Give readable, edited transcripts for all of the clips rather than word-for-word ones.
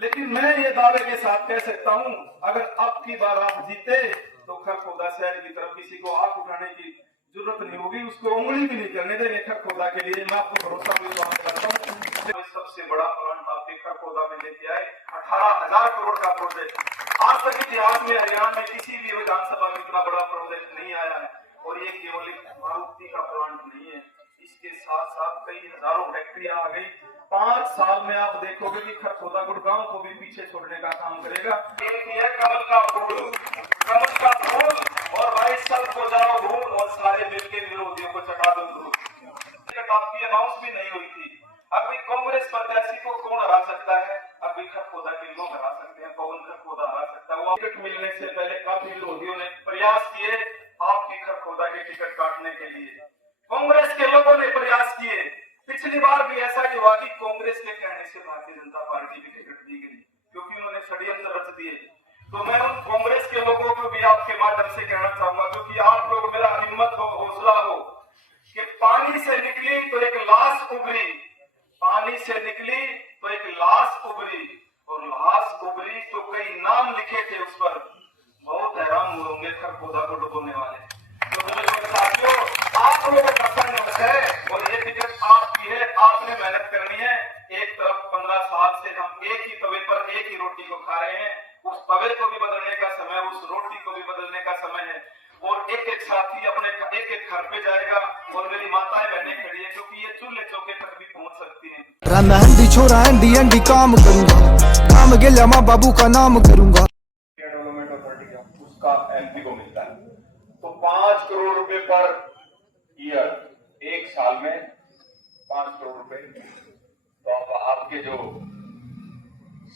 लेकिन मैं ये दावे के साथ कह सकता हूं, अगर अब की बार आप जीते तो खरखोदा शहर की तरफ किसी को आंख उठाने की जरूरत नहीं होगी, उसको उंगली भी नहीं करने देंगे खरखोदा के लिए। मैं आपको भरोसा विश्वास करता हूँ। सबसे बड़ा प्लांट आपके खरखोदा में लेके आए, 18,000 करोड़ का प्रोजेक्ट। आज तक इतिहास में हरियाणा में किसी भी विधानसभा में इतना बड़ा प्रोजेक्ट नहीं आया है। और ये केवल एक मारुति का प्लांट नहीं है, इसके साथ साथ कई हजारों फैक्ट्रियां आ गई। 5 साल में आप देखोगे कि खरखोदा गुड़गांव को भी पीछे छोड़ने का काम करेगा। एक है कमल का फूल, कमल का फूल, और भाई सबको जाओ भूल और सारे मिलकर विरोधियों को चढ़ा दो धूल। आपकी अनाउंस भी नहीं हुई थी। अभी कांग्रेस प्रत्याशी को कौन हरा सकता है? अभी खरखोदा के लोग हरा सकते हैं, पवन खरखोदा हरा सकता है। वो टिकट मिलने से पहले काफी विरोधियों ने प्रयास किए आपकी खरखोदा के टिकट काटने के लिए। कांग्रेस के लोगों ने प्रयास किए। पिछली बार भी ऐसा ही हुआ कि कांग्रेस के कहने से भारतीय जनता पार्टी की टिकट दी गई, क्योंकि उन्होंने षड्यंत्र रच दिए। तो मैं उन कांग्रेस के लोगों को भी आपके माध्यम से कहना चाहूंगा, क्योंकि आप लोग मेरा हिम्मत हो, हौसला हो, कि पानी से निकली तो एक लाश उभरी, पानी से निकली तो एक लाश उभरी, और लाश उभरी तो कई नाम लिखे थे उस पर। बहुत हैरान होंगे खरखोदा को डुबोने वाले। तो मेरे साथियों, आप लोगों का संघर्ष है और ये टिकट आपकी है, आपने मेहनत करनी है। एक तरफ 15 साल से हम एक ही तवे पर एक ही रोटी को खा रहे हैं, उस तवे को भी बदलने का समय, उस रोटी को भी बदलने का समय है। और एक एक साथी अपने एक एक घर पे जाएगा, और मेरी माताएं बहनें खड़ी है, क्योंकि ये चूल्हे चौके तक भी पहुंच सकती हैं। मैं हंडी छोरा हंडी हंडी काम करूंगा, काम गेला माँ बाबू का नाम करूंगा। डेवलपमेंट अथॉरिटी का उसका एमपी को मिलता है, तो 5 करोड़ रुपए पर ईयर, एक साल में 5 करोड़ रुपए। तो अब आपके जो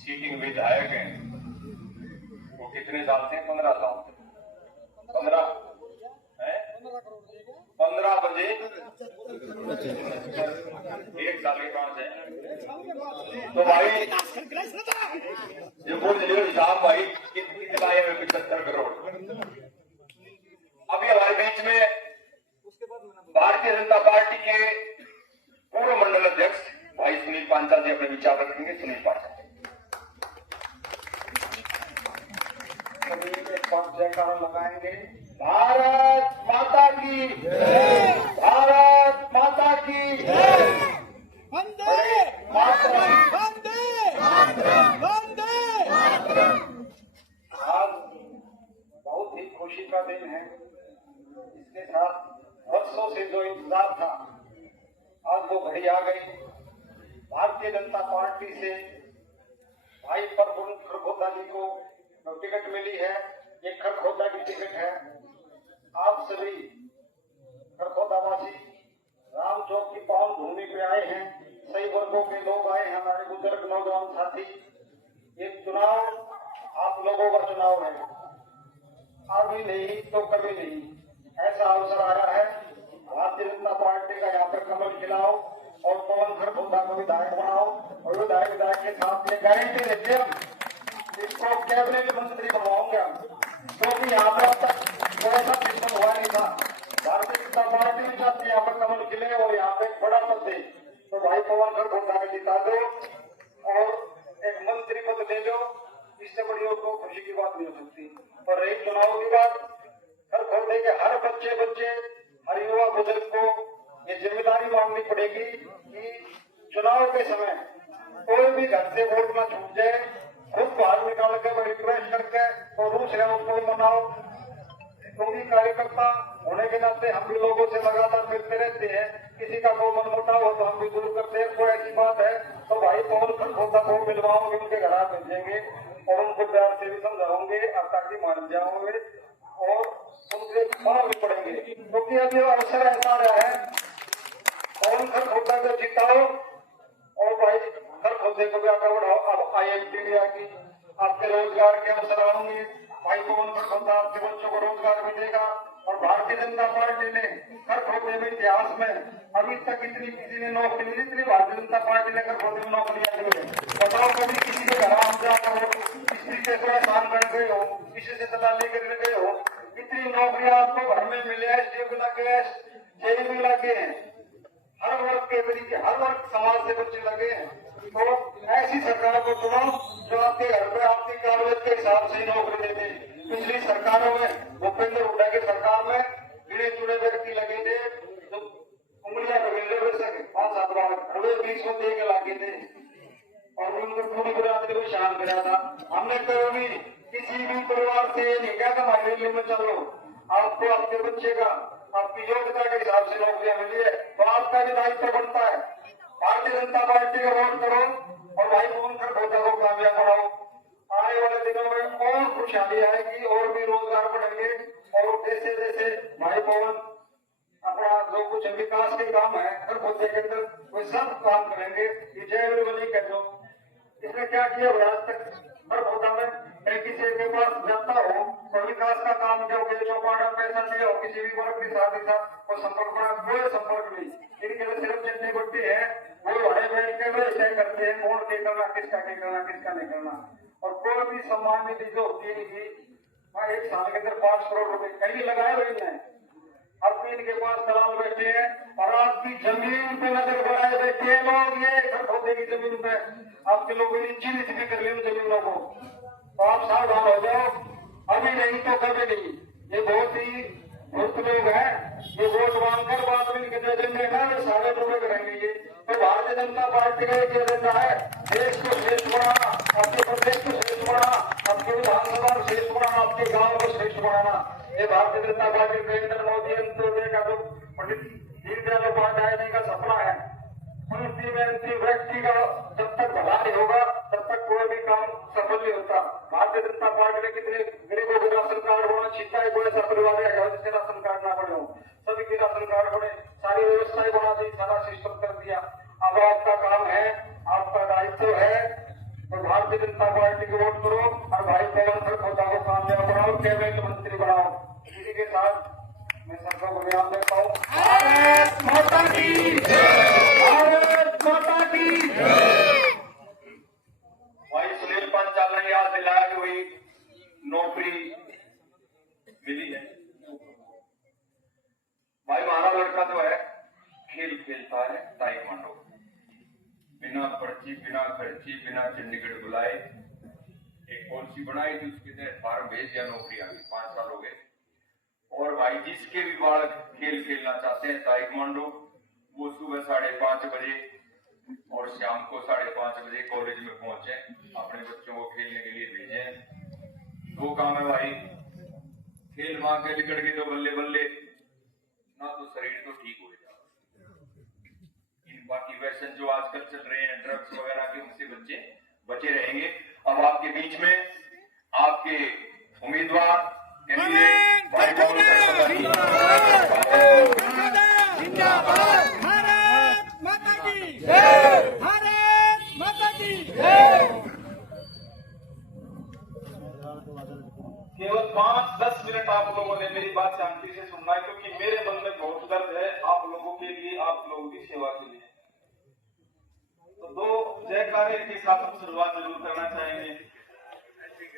सीटिंग विधायक हैं वो कितने साल से? 15 साल से। 15 बजे 1 साल के 5 है। तो भाई ये बोल लियो हिसाब भाई, कितने आए हुए? 75 करोड़। अभी हमारे बीच में भारतीय जनता पार्टी के पूर्व मंडल अध्यक्ष भाई सुनील पांचाल जी अपने विचार रखेंगे। सुनील पांचाल जयकारा लगाएंगे। भारत माता की जय, भारत माता की जय, वंदे मातरम, वंदे मातरम, वंदे मातरम। आज बहुत ही खुशी का दिन है। इसके साथ वर्षों से जो इंतजार था, आज वो घड़ी आ गई। भारतीय जनता पार्टी से भाई प्रफुल्ल खरखोदा जी को जो टिकट मिली है, ये खरखोदा की टिकट है। आप सभी खरखोदावासी राम चौक की पावन भूमि पे आए हैं, सही वर्गों के लोग आए हैं, हमारे बुजुर्ग नौजवान साथी। ये चुनाव आप लोगों का चुनाव है, अभी नहीं तो कभी नहीं। ऐसा अवसर आया है, भारतीय जनता पार्टी का यहाँ पर कमल खिलाओ और पवन खरखोदा को विधायक बनाओ, और विधायक के साथ ये गारंटी देते हम इसको कैबिनेट मंत्री बनवाओगे हम, क्योंकि यहाँ पर अब तक कोई ऐसा सिस्टम हुआ नहीं था। भारतीय जनता पार्टी भी चाहती है यहाँ पर कमल खिले और यहाँ पे बड़ा पद दे। तो भाई पवन खरखोदा को जिता दो और एक मंत्री पद दे दो, इससे बड़ी और को खुशी की बात नहीं हो सकती। और रही चुनाव की बात, खरखोदे के हर बच्चे हर युवा बुजुर्ग को ये जिम्मेदारी मांगनी पड़ेगी कि चुनाव के समय कोई भी घर से वोट न छूट जाए, खुद बाहर निकाल के रिक्वेस्ट करके और रूस है उसको मनाओ। क्योंकि कार्यकर्ता होने के नाते हम भी लोगों से लगातार मिलते रहते हैं, किसी का कोई मनमुटाव हो तो हम भी दूर करते हैं। कोई ऐसी बात है तो भाई पवन खरखोदा को मिलवाओगे, उनके घर भेजेंगे और उनको प्यार से भी समझाओगे, ताकि मान जाओगे और उनसे मार भी पड़ेंगे। क्योंकि अभी अवसर ऐसा रहा है, पवन खरखोदा को जिताओ और भाई खरखोदे को भी आगे बढ़ाओ। अब IIT इंडिया की आपके रोजगार के अवसर आएंगे, भाई पवन खरखोदा आपके बच्चों को रोजगार भी देगा। और भारतीय जनता पार्टी ने खरखोदे में इतिहास में अभी तक इतनी किसी ने नौकरी नहीं, इतनी भारतीय जनता पार्टी ने खरखोदे में नौकरियां दी है। बताओ कभी किसी के घर हम जाकर इस तरीके से एहसान कर गए हो, किसी से दलाली कर गए हो? इतनी नौकरियां आपको घर में मिले, SDO लगे, जेई भी लगे हैं, हर वर्ग के तरीके, हर वर्ग समाज से बच्चे लगे हैं। तो ऐसी सरकार को चुनाव जो हिसाब से नौकरी देते। पिछली सरकारों में, भूपेंद्र हुड्डा की सरकार में गिने चुने व्यक्ति लगे थे जो उंगलियां रगेले हुए सके 5-7 बार रुपये 20 में दे के लागे थे और उनको पूरी बिरादरी को शान करा था। हमने कभी किसी भी परिवार से ये नहीं कहा था हमारे दिल्ली में चलो, आपको आपके बच्चे का आपकी योग्यता के हिसाब से नौकरियां मिली है तो आपका भी दायित्व बनता है। भारतीय जनता पार्टी का वोट करो और भाई मोहन खड़गोटा को कामयाब बनाओ। आने वाले दिनों में और खुशहाली आएगी और भी रोजगार बढ़ेंगे और जैसे जैसे भाई पवन अपना जो कुछ विकास के काम है खड़गोटे के अंदर वो सब काम करेंगे। ये जय बनी कर दो, इसने क्या किया आज तक खड़गोटा में कहीं किसी के पास जाता हो और विकास का काम जो चौपाटा पैसा दिया हो किसी भी वर्ग के साथ ऐसा वो संपर्क बना, कोई संपर्क नहीं। इनके लिए सिर्फ चटनी बट्टी है, वो वहीं बैठ के वे तय करते हैं कौन क्या करना, किसका क्या करना, किसका नहीं करना। और कोई भी सम्मान निधि जो होती है एक साल के अंदर 5 करोड़ रुपए कहीं लगाए हुए हैं। अब इनके पास दलाल बैठे हैं और आपकी जमीन पे नजर बढ़ाए बैठे हैं लोग। ये खड़गोटे की जमीन पे आपके लोगों ने चिन्हित भी कर लिया जमीनों को, तो आप सावधान हो जाओ, अभी नहीं तो कभी नहीं। ये बहुत ही भ्रष्ट लोग हैं, ये वोट मांगकर बाद में इनके एजेंडे ना वे सारे पूरे करेंगे। ये तो भारतीय जनता पार्टी का एक एजेंडा है देश को श्रेष्ठ बनाना, अपने प्रदेश को श्रेष्ठ बनाना, अपने विधानसभा को श्रेष्ठ बनाना, अपने गाँव को श्रेष्ठ बनाना। ये भारतीय जनता पार्टी नरेंद्र मोदी अंत्योदय का जो पंडित दीनदयाल उपाध्याय जी का सपना है, अंतिम व्यक्ति का जब तक भला नहीं होगा तब तक कोई भी काम सफल नहीं होता। भारतीय जनता पार्टी ने कितने गरीबों को राशन कार्ड बना, छिटा कोई ऐसा परिवार है जिसके राशन कार्ड ना बने हो, सभी के राशन कार्ड बने, सारी व्यवस्थाएं बना दी, सारा सिस्टम कर दिया। अब आपका काम है, आपका दायित्व है, तो भारतीय जनता पार्टी को वोट करो और भाई पवन खड़गोटा को कामयाब बनाओ, कैबिनेट मंत्री बनाओ। इसी के साथ मैं सबको विराम देता हूँ। भारत माता की भारत माता की भाई सुनील पंचाल ने याद दिलाया कि वही नौकरी मिली है। भाई हमारा लड़का जो है खेल खेलता है ताइक्वांडो, बिना पर्ची, बिना खर्ची, बिना चंडीगढ़ बुलाए एक पॉलिसी बनाई थी, उसके तहत फार्म भेज दिया, नौकरी आ गई, 5 साल हो गए। और भाई जिसके भी बालक खेल खेलना चाहते हैं ताइक्वांडो, वो सुबह 5:30 बजे और शाम को 5:30 बजे कॉलेज में पहुंचे, अपने बच्चों को खेलने के लिए भेजें। 2 काम है भाई, खेल मां के निकट गए तो बल्ले बल्ले ना, तो शरीर तो ठीक हो जाएगा। इन बाकी व्यसन जो आजकल चल रहे हैं ड्रग्स वगैरह के, उनसे बच्चे बचे रहेंगे। अब आपके बीच में आपके उम्मीदवार कैंडिडेट भाई पवन खड़गोटा जी। जिंदाबाद भारत माता की जय, भारत माता की जय। केवल 5-10 मिनट आप लोगों ने मेरी बात शांति से सुनना है, क्योंकि मेरे मन में बहुत दर्द है आप लोगों के लिए, आप लोगों की सेवा के लिए। तो 2 जयकारे के साथ हम शुरुआत जरूर करना चाहेंगे।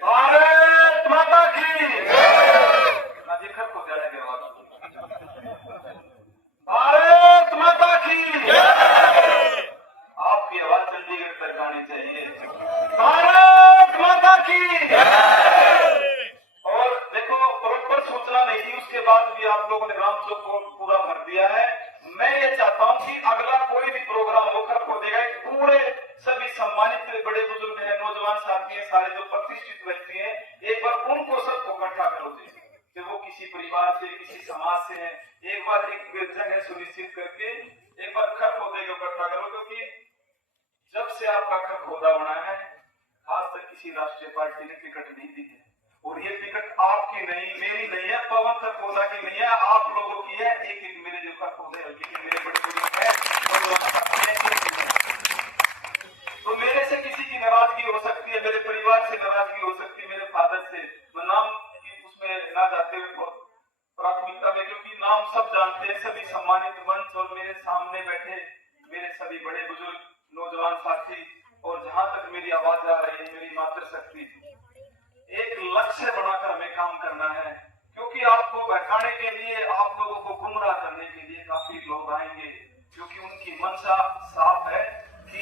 भारत माता की ना जी खत्म हो जाएगा भारत माता की आपकी आवाज चंडीगढ़ तक आनी चाहिए। भारत माता की और देखो प्रॉपर सूचना नहीं थी, उसके बाद भी आप लोगों ने राम चौक को पूरा भर दिया है। मैं ये चाहता हूं कि अगला कोई भी प्रोग्राम होकर हो देगा, पूरे सभी सम्मानित बड़े बुजुर्ग हैं, नौजवान साथी हैं, सारे जो प्रतिष्ठित व्यक्ति हैं, एक बार उनको सबको इकट्ठा करो कि वो किसी परिवार से, किसी समाज से हैं, एक बार एक जगह सुनिश्चित करके एक बार खरखोदे को इकट्ठा करो, क्योंकि जब से आपका खरखोदा बना है आज तक किसी राष्ट्रीय पार्टी ने टिकट नहीं दी है, और ये टिकट आपकी नहीं, मेरी नहीं है, पवन खरखोदा की नहीं है, आप लोगों की है। एक मेरे जो खरखोदे हल्के के मेरे बड़े बुजुर्ग हैं, तो मेरे से किसी की नाराजगी हो सकती है, मेरे परिवार से नाराजगी हो सकती है, मेरे फादर से, मैं नाम उसमें ना जाते हुए प्राथमिकता में, क्योंकि नाम सब जानते हैं, सभी सम्मानित मंच और मेरे सामने बैठे मेरे सभी बड़े बुजुर्ग नौजवान साथी, और जहां तक मेरी आवाज आ रही है, मेरी मातृशक्ति, एक लक्ष्य बनाकर हमें काम करना है, क्योंकि आपको बहकाने के लिए, आप लोगों को गुमराह करने के लिए काफी लोग आएंगे, क्योंकि उनकी मंशा साफ है कि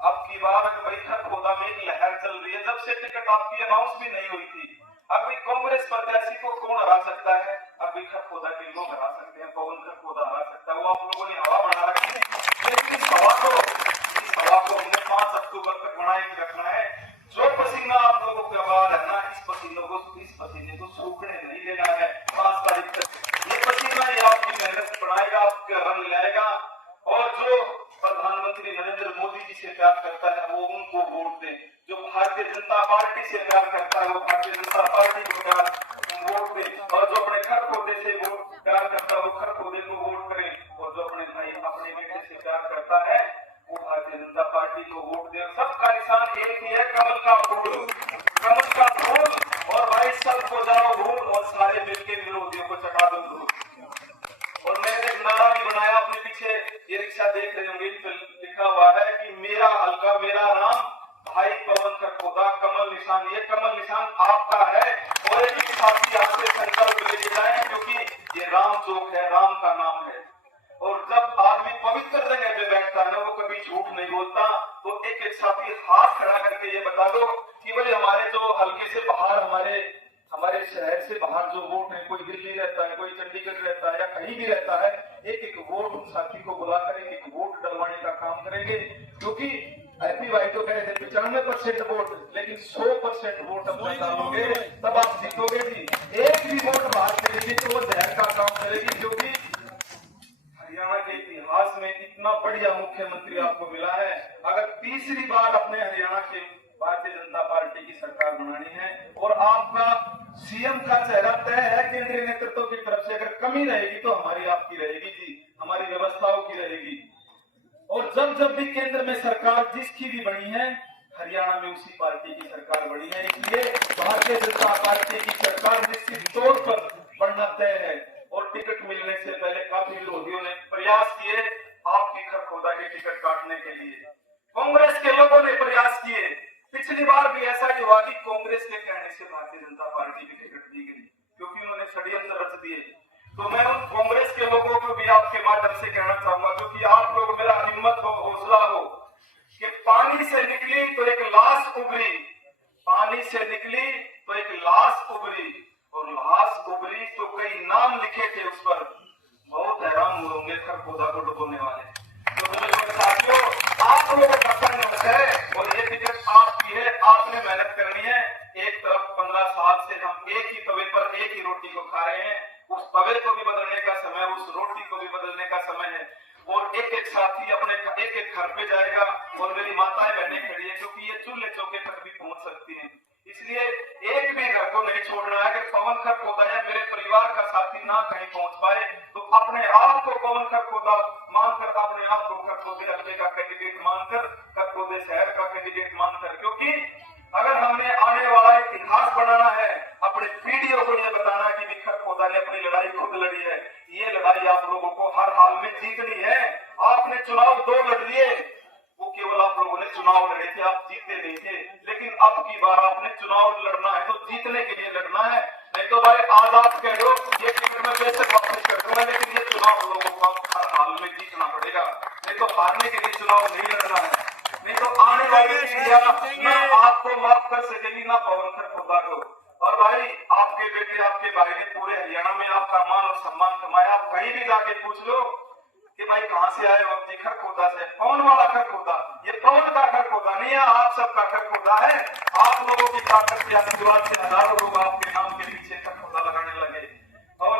अब की बार खरखोदा में एक लहर चल रही है, जब से टिकट आपकी अनाउंस भी नहीं हुई थी। अभी कांग्रेस प्रत्याशी को कौन हरा सकता है? अभी खरखोदा के लोग हरा सकते हैं, पवन खरखोदा हरा सकता है। वो आप लोगों ने हवा बना रखी है, लेकिन इस हवा को हमने 5 अक्टूबर तक बनाए रखना है। जो पसीना आप लोगों के बाद है ना, इस पसीने को सूखने नहीं देना है। 5 तारीख तक ये पसीना ये आपकी मेहनत बढ़ाएगा, आपका रंग लाएगा। और जो प्रधानमंत्री नरेंद्र मोदी जी से प्यार करता है वो उनको वोट दे, जो भारतीय जनता पार्टी से प्यार करता है वो भारतीय जनता पार्टी को वोट दे, और जो अपने खरखोदे से वोट प्यार करता है वो खरखोदे को वोट करे, और जो अपने भाई अपने बेटे से प्यार करता है वो भारतीय जनता पार्टी को वोट दे। सबका निशान एक ही है, कमल का फूल, कमल का फूल। और भाई सबको जाओ भूल और सारे मिलकर विरोधियों को चटा दो धूल। और मैंने एक नारा भी बनाया अपने पीछे, ये रिक्शा देख रहे होंगे, लिखा हुआ है कि मेरा हल्का मेरा राम, भाई पवन खरखोदा कमल निशान। ये कमल निशान आपका है। और एक साथी यहाँ से संकल्प लेके जाए, क्योंकि ये राम चौक है, राम का नाम है। और जब आदमी पवित्र जगह पे बैठता है ना, वो कभी झूठ नहीं बोलता। तो एक साथी हाथ खड़ा करके ये बता दो कि भाई हमारे जो हल्के से बाहर, हमारे शहर से बाहर जो वोट है, कोई दिल्ली रहता है, कोई चंडीगढ़ रहता है या कहीं भी रहता है, एक वोट उन साथी को बुलाकर एक वोट डलवाने का काम करेंगे। क्योंकि हैप्पी भाई तो कहे थे 95% वोट, लेकिन 100% वोट अपने डालोगे तब आप जीतोगे जी। एक भी वोट बाहर चलेगी तो वो जहर का काम करेगी। क्योंकि हरियाणा के इतिहास में इतना बढ़िया मुख्यमंत्री आपको मिला है। अगर तीसरी बार अपने हरियाणा के भारतीय जनता पार्टी की सरकार बनानी है और आपका सीएम का चेहरा तय है केंद्रीय नेतृत्व की तरफ से, अगर कमी रहेगी तो हमारी आपकी रहेगी जी, हमारी व्यवस्थाओं की रहेगी। और जब भी केंद्र में सरकार जिसकी भी बनी है, हरियाणा में उसी पार्टी की सरकार बनी है। इसलिए भारतीय जनता पार्टी की सरकार निश्चित तौर पर बनना तय है। और टिकट मिलने से पहले काफी विरोधियों ने प्रयास किए आपकी खरखोदा की टिकट काटने के लिए, कांग्रेस के लोगों ने प्रयास किए। पिछली बार भी ऐसा ही हुआ कि कांग्रेस के कहने से भारतीय जनता पार्टी की टिकट दी गई, क्योंकि उन्होंने षड्यंत्र रच दिए। तो मैं उन कांग्रेस के लोगों को भी आपके माध्यम से कहना चाहूंगा, क्योंकि आप लोग मेरा हिम्मत हो, हौसला हो, कि पानी से निकली तो एक लाश उभरी, पानी से निकली तो एक लाश उभरी, और लाश उभरी तो कई नाम लिखे थे उस पर। बहुत हैरान होंगे खरखोदा को डुबोने वाले। तो मेरे साथियों, आप लोगों का संघर्ष है और ये टिकट आपकी है, आपने मेहनत करनी है। एक तरफ 15 साल से हम एक ही तवे पर एक ही रोटी को खा रहे हैं, उस तवे को भी बदलने का समय, उस रोटी को भी बदलने का समय है। और एक साथी अपने एक घर पे जाएगा, और मेरी माताएं बहनें खड़ी है, क्योंकि ये चूल्हे चौके तक भी पहुंच सकती हैं। इसलिए एक भी घर को नहीं छोड़ना है। अगर पवन खरखोदा या मेरे परिवार का साथी ना कहीं पहुंच पाए तो अपने आप को पवन खरखोदा मानकर, अपने आप को खरखोदे हल्के का कैंडिडेट मानकर, खरखोदे शहर का कैंडिडेट मानकर, क्योंकि अगर हमने आने वाला इतिहास बनाना है, अपने पीढ़ियों को ये बताना है कि खरखोदा ने अपनी लड़ाई खुद लड़ी है। ये लड़ाई आप लोगों को हर हाल में जीतनी है। आपने चुनाव 2 लड़ लिए, वो केवल आप लोगों ने चुनाव लड़े थे, आप जीते नहीं थे। लेकिन अब की बार आपने चुनाव लड़ना है तो जीतने के लिए लड़ना है। नहीं तो भाई आजाद कह दो, ये टिकट में बेशक वापस कर दूंगा, लेकिन ये चुनाव लोगों को हर हाल में जीतना पड़ेगा। नहीं तो हारने के लिए चुनाव नहीं लड़ना है। नहीं तो आने वाली पीढ़ियां ना आपको माफ कर सकेगी, ना पवन खरखोदा को। और भाई आपके बेटे, आपके भाई ने पूरे हरियाणा में आपका मान और सम्मान कमाया। आप कहीं भी जाके पूछ लो कि भाई कहां से आए हो, आप खरखोदा से। कौन वाला खरखोदा? ये पवन का खरखोदा नहीं है, आप सबका खरखोदा है। आप लोगों की ताकत के आशीर्वाद से हजारों लोग आपके नाम के पीछे खरखोदा लगाने लगे। और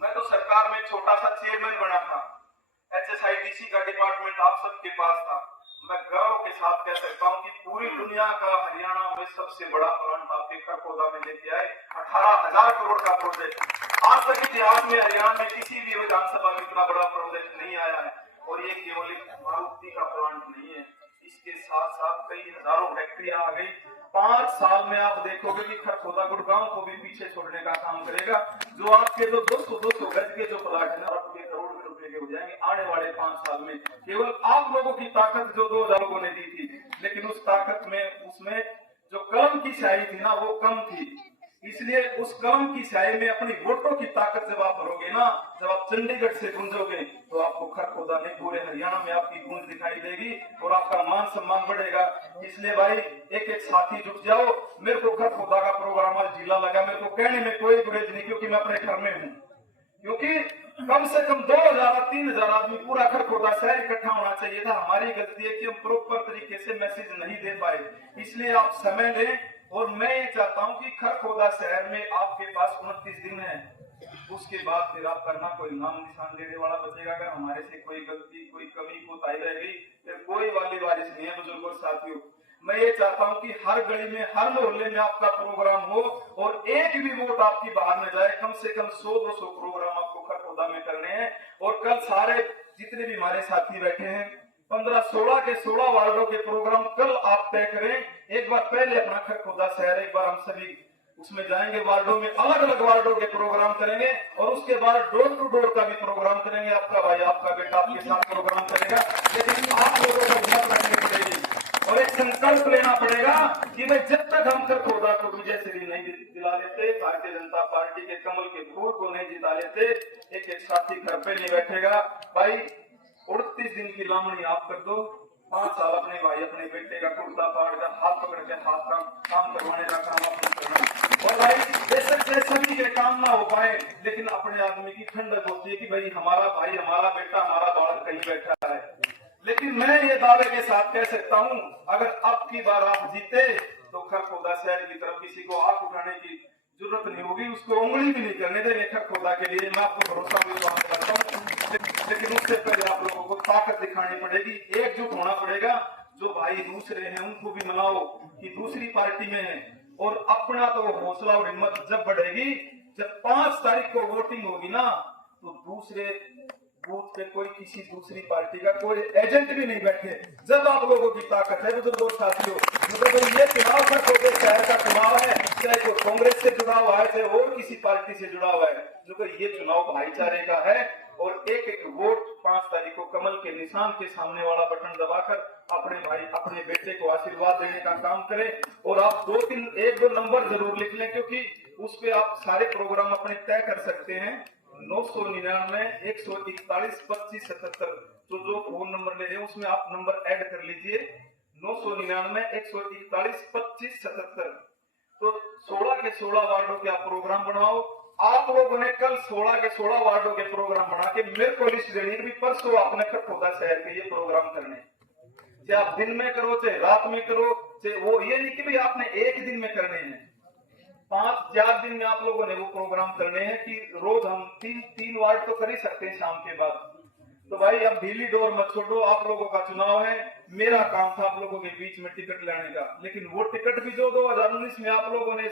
मैं तो सरकार में छोटा सा चेयरमैन बना था, HSIDC का डिपार्टमेंट आप सबके पास था। मैं गर्व के साथ कह सकता हूँ कि पूरी दुनिया का हरियाणा में सबसे बड़ा प्लांट आपके खरखोदा में लेके आए। 18,000 करोड़ का प्रोजेक्ट। आज तक इतिहास में हरियाणा में किसी भी विधानसभा में इतना बड़ा प्रोजेक्ट नहीं आया है। और ये केवल एक मारुति का प्लांट नहीं है, इसके साथ साथ कई हजारों फैक्ट्रियां आ गई। 5 साल में आप देखोगे कि खरखोदा गुड़गांव को भी पीछे छोड़ने का काम करेगा। जो आपके जो 200 गज के जो प्लाट है ना, आपके करोड़ रुपए के हो जाएंगे आने वाले 5 साल में। केवल आप लोगों की ताकत जो 2000 लोगों ने दी थी, लेकिन उस ताकत में, उसमें जो कलम की स्याही थी ना, वो कम थी। इसलिए उस कलम की स्याही में अपनी वोटों की ताकत जब आप भरोगे ना, जब आप चंडीगढ़ से गूंजोगे तो आपको खरखोदा नहीं पूरे हरियाणा में आपकी गूंज दिखाई देगी और आपका मान सम्मान बढ़ेगा। इसलिए भाई एक एक साथी जुट जाओ। मेरे को खरखोदा का प्रोग्राम आज जिला लगा, मेरे को कहने में कोई गुरेज नहीं, क्योंकि मैं अपने घर में हूँ। क्योंकि कम से कम 2000-3000 आदमी पूरा खरखोदा शहर इकट्ठा होना चाहिए था। हमारी गलती है कि हम प्रॉपर तरीके से मैसेज नहीं दे पाए, इसलिए आप समय लें। और मैं ये चाहता हूं कि खरखोदा शहर में आपके पास 29 दिन है, उसके बाद फिर आपका ना कोई नाम निशान देने वाला बचेगा। अगर हमारे से कोई गलती, कोई कमी कोताही रह गई, फिर कोई वाली बारिश नहीं है बुजुर्गों साथियों। मैं ये चाहता हूं कि हर गली में, हर मोहल्ले में आपका प्रोग्राम हो और एक भी वोट आपकी बाहर न जाए। कम से कम 100-200 प्रोग्राम आपको खरखोदा में करने हैं। और कल सारे जितने भी हमारे साथी बैठे हैं, 15-16 के 16 वार्डों के प्रोग्राम कल आप तय करें। एक बार पहले अपना खरखोदा शहर एक बार हम सभी उसमें जाएंगे, वार्डों में अलग अलग वार्डों के प्रोग्राम करेंगे और उसके बाद डोर टू डोर का भी प्रोग्राम करेंगे। आपका भाई, आपका बेटा आपके साथ प्रोग्राम करेगा, लेकिन आप लोगों को हिम्मत रखनी पड़ेगी और एक संकल्प लेना पड़ेगा कि भाई जब तक हम खरखोदा को विजय श्री नहीं दिला लेते, भारतीय जनता पार्टी के कमल के फूल को नहीं जिता लेते, एक एक साथी घर पे नहीं बैठेगा। भाई 38 दिन की लामणी आप कर दो, 5 साल अपने भाई अपने बेटे का कुर्ता पाड़ का हाथ पकड़ के हाथ काम करवाने का काम आपने करना। और भाई बेशक से सभी के काम ना हो पाए, लेकिन अपने आदमी की ठंडक होती है कि भाई हमारा भाई, हमारा बेटा, हमारा बालक कहीं बैठा है। लेकिन मैं ये दावे के साथ कह सकता हूँ, अगर अब की बार आप जीते तो खरखोदा शहर की तरफ किसी को आंख उठाने की जरूरत नहीं होगी, उसको उंगली भी नहीं करने देंगे खरखोदा के लिए। मैं आपको भरोसा विश्वास करता हूँ। लेकिन उससे पहले आप लोगों को ताकत दिखानी पड़ेगी, एकजुट होना पड़ेगा। जो भाई दूसरे हैं उनको भी मनाओ कि दूसरी पार्टी में है, और अपना तो हौसला और हिम्मत जब बढ़ेगी, जब 5 तारीख को वोटिंग होगी ना, तो दूसरे बूथ पे कोई किसी दूसरी पार्टी का कोई एजेंट भी नहीं बैठे। जब आप लोगों की ताकत है बुजुर्गों साथियों, मतलब ये चुनाव खरखोदा शहर का चुनाव है, चाहे कोई कांग्रेस से जुड़ा हुआ है, चाहे और किसी पार्टी से जुड़ा हुआ है, जो ये चुनाव भाईचारे का है। और एक एक वोट 5 तारीख को कमल के निशान के सामने वाला बटन दबाकर अपने भाई, अपने बेटे को आशीर्वाद देने का काम करें। और आप 1-2 नंबर जरूर लिख लें, क्योंकि उस पे आप सारे प्रोग्राम अपने तय कर सकते हैं। 999-141-2577 जो फोन नंबर ले रहे हैं उसमें आप नंबर ऐड कर लीजिए, 999-141-2577। तो 16 के 16 वार्डों के आप प्रोग्राम बनवाओ। आप लोगों ने कल 16 के 16 वार्डों के प्रोग्राम बना के मेरे को लिस्ट देनी है, परसों आपने खरखोदा शहर के ये प्रोग्राम करने, चाहे आप दिन में करो चाहे रात में करो, चाहे वो ये नहीं कि भाई आपने एक दिन में करने हैं, 5-4 दिन में आप लोगों ने वो प्रोग्राम करने हैं कि रोज हम 3 वार्ड तो कर ही सकते हैं शाम के बाद। तो भाई अब ढीली डोर मत छोड़ो, आप लोगों का चुनाव है। मेरा काम था आप लोगों के बीच में टिकट लाने का, लेकिन वो टिकट भी जो 2019 में आप लोगों ने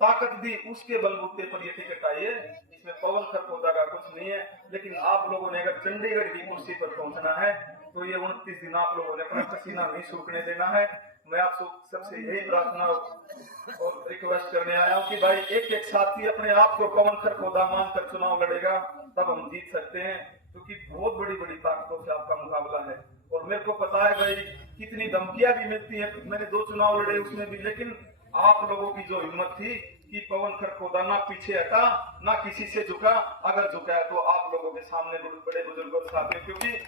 ताकत दी, उसके बलबूते पर ये टिकट आई है। इसमें पवन खरखोदा का कुछ नहीं है। लेकिन आप लोगों ने अगर चंडीगढ़ की कुर्सी पर पहुंचना है तो ये 29 दिन आप लोगों ने अपना पसीना नहीं सूखने देना है। मैं आप सबसे यही प्रार्थना और रिक्वेस्ट करने आया हूँ कि भाई एक एक साथी अपने आप को पवन खरखोदा मानकर चुनाव लड़ेगा, तब हम जीत सकते हैं, क्योंकि बहुत बड़ी बड़ी ताकतों से आपका मुकाबला है। और मेरे को पता है भाई कितनी धमकियां भी मिलती है, मैंने 2 चुनाव लड़े उसमें भी, लेकिन आप लोगों की जो हिम्मत थी कि पवन खरखोदा ना पीछे हटा ना किसी से झुका, अगर झुका है तो आप लोगों के सामने बड़े बुजुर्गों साथी, क्योंकि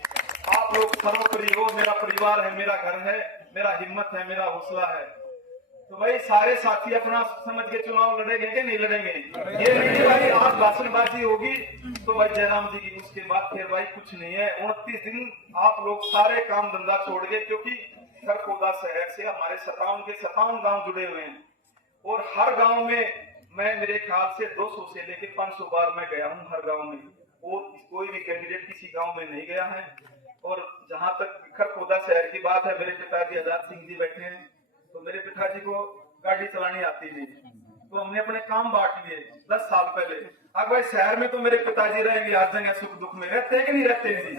आप लोग सर्वोपरि हो, मेरा परिवार है, मेरा घर है, मेरा हिम्मत है, मेरा हौसला है। तो भाई सारे साथी अपना समझ के चुनाव लड़ेंगे कि नहीं लड़ेंगे? ये नहीं भाई आज भाषणबाजी होगी तो भाई जयराम जी की, उसके बाद फिर भाई कुछ नहीं है। 29 दिन आप लोग सारे काम धंधा छोड़ गए, क्योंकि खरखोदा शहर से हमारे 57 के 57 गांव जुड़े हुए हैं और हर गांव में मैं मेरे ख्याल से 200 से लेके 500 बार मैं गया हूं हर गांव में, और कोई भी कैंडिडेट किसी गांव में नहीं गया है। और जहां तक खरखोदा शहर की बात है, मेरे पिताजी आजाद सिंह जी बैठे हैं, तो मेरे पिताजी को गाड़ी चलानी आती नहीं, तो हमने अपने काम बांट लिए 10 साल पहले। अब भाई शहर में तो मेरे पिताजी रहेंगे, हर जगह सुख दुख में रहते हैं कि नहीं रहते जी।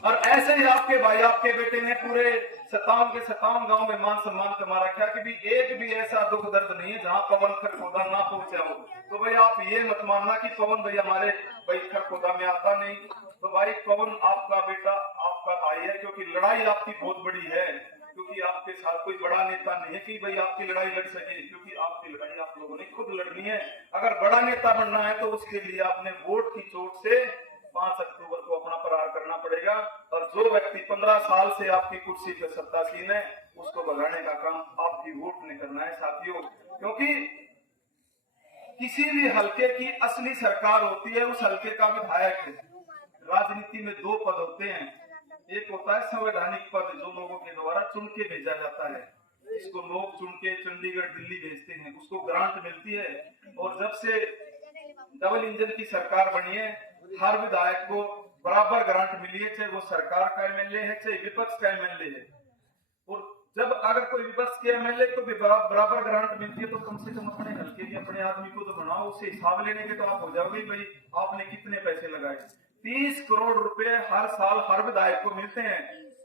और ऐसे ही आपके भाई आपके बेटे ने पूरे 57 के 57 गांव में मान सम्मान कमा रखा कि भी एक भी ऐसा दुख दर्द नहीं है जहां पवन खरखोदा ना पहुंचा हो। तो भाई आप ये मत मानना कि पवन भाई हमारे भाई खरखोदा में आता नहीं। तो भाई पवन आपका बेटा आपका भाई है, क्योंकि लड़ाई आपकी बहुत बड़ी है, क्योंकि क्योंकि आपके साथ कोई बड़ा नेता नहीं है कि भाई आपकी लड़ाई लड़ सके, क्योंकि आपकी लड़ाई आप लोगों ने खुद लड़नी है। अगर बड़ा नेता बनना है तो उसके लिए आपने वोट की चोट से 5 अक्टूबर को अपना प्रहार करना पड़ेगा। और जो व्यक्ति 15 साल से आपकी कुर्सी पर सत्तासीन है, उसको भगाने का काम आपकी वोट ने करना है साथियों। क्योंकि किसी भी हल्के की असली सरकार होती है उस हल्के का विधायक है। राजनीति में 2 पद होते हैं, एक होता है संवैधानिक पद जो लोगों के द्वारा चुन के भेजा जाता है, इसको लोग चुन के चंडीगढ़ दिल्ली भेजते हैं, उसको ग्रांट मिलती है। और जब से डबल इंजन की सरकार बनी है, हर विधायक को बराबर ग्रांट मिली है, चाहे वो सरकार का एमएलए है चाहे विपक्ष का एमएलए है। और जब अगर कोई विपक्ष के एमएलए को भी बराबर ग्रांट मिलती है तो कम से कम अपने हल्के के अपने आदमी को तो बनाओ, उससे हिसाब लेने के तो आप हो जाओगे भाई आपने कितने पैसे लगाए। 30 करोड़ रुपए हर साल हर विधायक को मिलते हैं,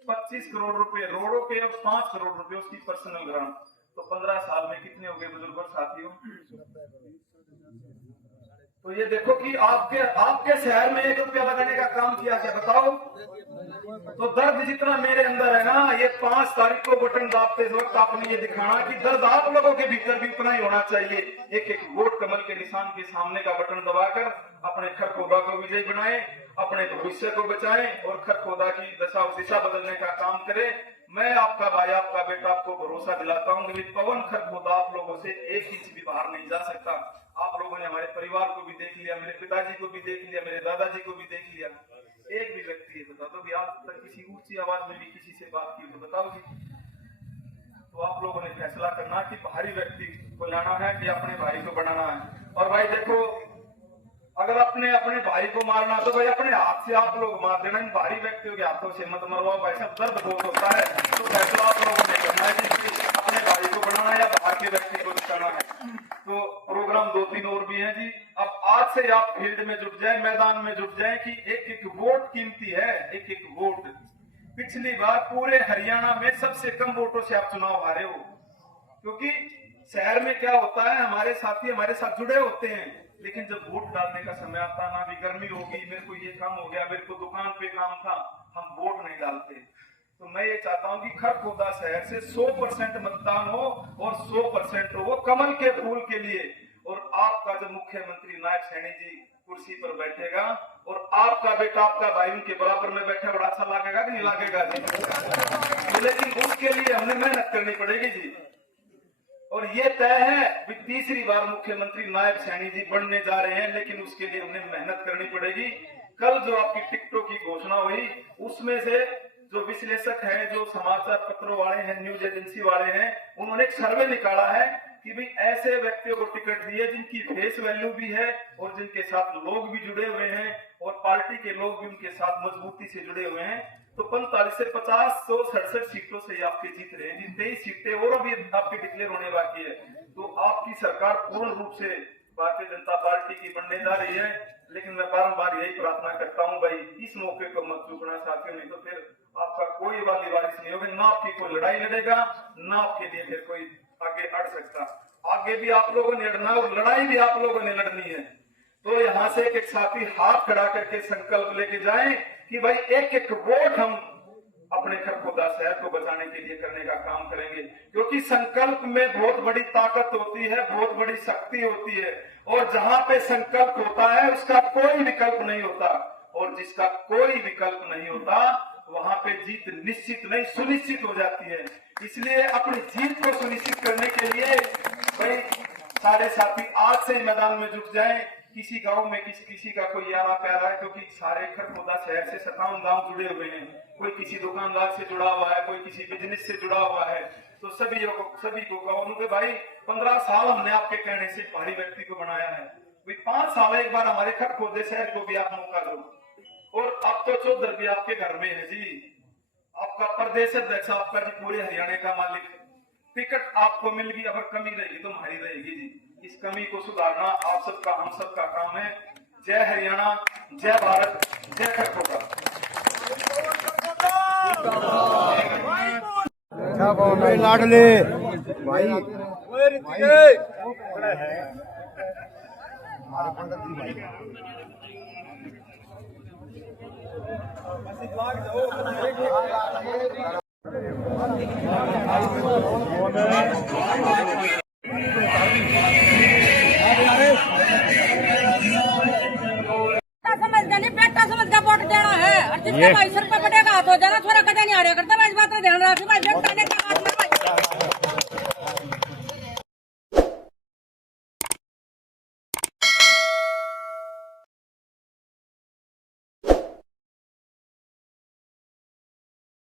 25 करोड़ रुपए रोडों के और 5 करोड़ रुपए उसकी पर्सनल ग्रांट, तो 15 साल में कितने हो गए बुजुर्ग साथियों। तो ये देखो कि आपके शहर में 1 रुपया लगाने का काम किया क्या बताओ। तो दर्द जितना मेरे अंदर है ना, ये 5 तारीख को बटन दाबते वक्त आपने ये दिखाना कि दर्द आप लोगों के भीतर भी उतना ही होना चाहिए। एक वोट कमल के निशान के सामने का बटन दबाकर अपने खरखोदा को विजयी बनाएं, अपने भविष्य को बचाएं और खरखोदा की दिशा बदलने का काम करें। मैं आपका भाई आपका बेटा आपको भरोसा दिलाता हूँ कि पवन खरखोदा आप लोगों से 1 इंच भी बाहर नहीं जा सकता। आप लोगों ने हमारे परिवार को भी देख लिया, मेरे पिताजी को भी देख लिया, मेरे दादाजी को भी देख लिया। एक भी व्यक्ति है बता दो भी आज तक किसी ऊंची आवाज में भी किसी से बात की तो बताओ जी। तो आप लोगों ने फैसला करना कि बाहरी व्यक्ति को लाना है कि अपने भाई को बनाना है। और भाई देखो, अगर अपने भाई को मारना तो भाई अपने हाथ से आप लोग मार देना, इन बाहरी व्यक्तियों के हाथों से मत मरवाओ भाई साहब, दर्द बहुत होता है। तो फैसला आप लोगों ने करना है कि अपने भाई को बनाना है या बाहर के व्यक्ति को बचाना है। तो प्रोग्राम 2-3 और भी हैं जी। अब आज से आप फील्ड में जुट जाए, मैदान में जुट जाए कि एक वोट कीमती है, एक वोट। पिछली बार पूरे हरियाणा में सबसे कम वोटों से आप चुनाव हारे हो, क्योंकि शहर में क्या होता है, हमारे साथी हमारे साथ जुड़े होते हैं, लेकिन जब वोट डालने का समय आता ना भी गर्मी होगी, मेरे को ये काम हो गया, मेरे को दुकान पे काम था, हम वोट नहीं डालते। तो मैं ये चाहता हूं कि खरखोदा शहर से 100% मतदान हो और 100% हो वो कमल के फूल के लिए। और आपका जो मुख्यमंत्री नायब सैनी जी कुर्सी पर बैठेगा और आपका बेटा आपका भाई उनके बराबर में बैठे, बड़ा अच्छा लगेगा कि नहीं लगेगा जी। तो लेकिन उसके लिए हमें मेहनत करनी पड़ेगी जी। और ये तय है कि तीसरी बार मुख्यमंत्री नायब सैनी जी बनने जा रहे हैं, लेकिन उसके लिए उन्हें मेहनत करनी पड़ेगी। कल जो आपकी टिकटों की घोषणा हुई उसमें से जो विश्लेषक हैं, जो समाचार पत्रों वाले हैं, न्यूज एजेंसी वाले हैं, उन्होंने एक सर्वे निकाला है कि भाई ऐसे व्यक्तियों को टिकट दिए जिनकी फेस वैल्यू भी है और जिनके साथ लोग भी जुड़े हुए हैं और पार्टी के लोग भी उनके साथ मजबूती से जुड़े हुए हैं। तो 45 से 50 167 सीटों से आप जीत रहे हैं। 23 सीटें और अभी आपकी डिक्लेयर होने बाकी है। तो आपकी सरकार पूर्ण रूप से भारतीय जनता पार्टी की बनने जा रही है। लेकिन मैं बारंबार यही प्रार्थना करता हूं भाई, इस मौके को मत चूकना साथियों, नहीं तो फिर आपका कोई वाली वारिस नहीं होगा, ना आपकी कोई लड़ाई लड़ेगा, ना आपके लिए फिर कोई आगे अड़ सकता। आगे भी आप लोगों ने लड़ना और लड़ाई भी आप लोगों ने लड़नी है। तो यहाँ से एक साथी हाथ खड़ा करके संकल्प लेके जाएं कि भाई एक वोट हम अपने खरखोदा शहर को बचाने के लिए करने का काम करेंगे, क्योंकि संकल्प में बहुत बड़ी ताकत होती है, बहुत बड़ी शक्ति होती है। और जहां पे संकल्प होता है उसका कोई विकल्प नहीं होता, और जिसका कोई विकल्प नहीं होता वहां पे जीत निश्चित नहीं सुनिश्चित हो जाती है। इसलिए अपनी जीत को सुनिश्चित करने के लिए भाई सारे साथी आज से मैदान में जुट जाएं। किसी गांव में किसी का कोई यारा प्यारा है, क्योंकि सारे खरखोदा शहर से 57 गांव जुड़े हुए हैं। कोई किसी दुकानदार से जुड़ा हुआ है, कोई किसी बिजनेस से जुड़ा हुआ है। तो सभी को कहो भाई 15 साल हमने आपके कहने से भारी व्यक्ति को बनाया है, 5 साल एक बार हमारे खरखोदे शहर को भी आप मौका दो। और अब तो चौधर भी आपके घर में है जी, आपका प्रदेश अध्यक्ष आपका जी पूरे हरियाणा का मालिक। टिकट आपको मिल गई, अगर कमी रहेगी तो हमारी रहेगी जी। इस कमी को सुधारना आप सबका हम सबका काम है। जय हरियाणा, जय भारत, जय खरखोदा। लाडले भाई भाई समझ गया नहीं, बेटा समझ का वोट देना है और जिसका 22 रुपये बढ़ेगा तो देना, थोड़ा कदा नहीं आ रहा करता। मैं इस बात का ध्यान रखी भाई, बेटा ने क्या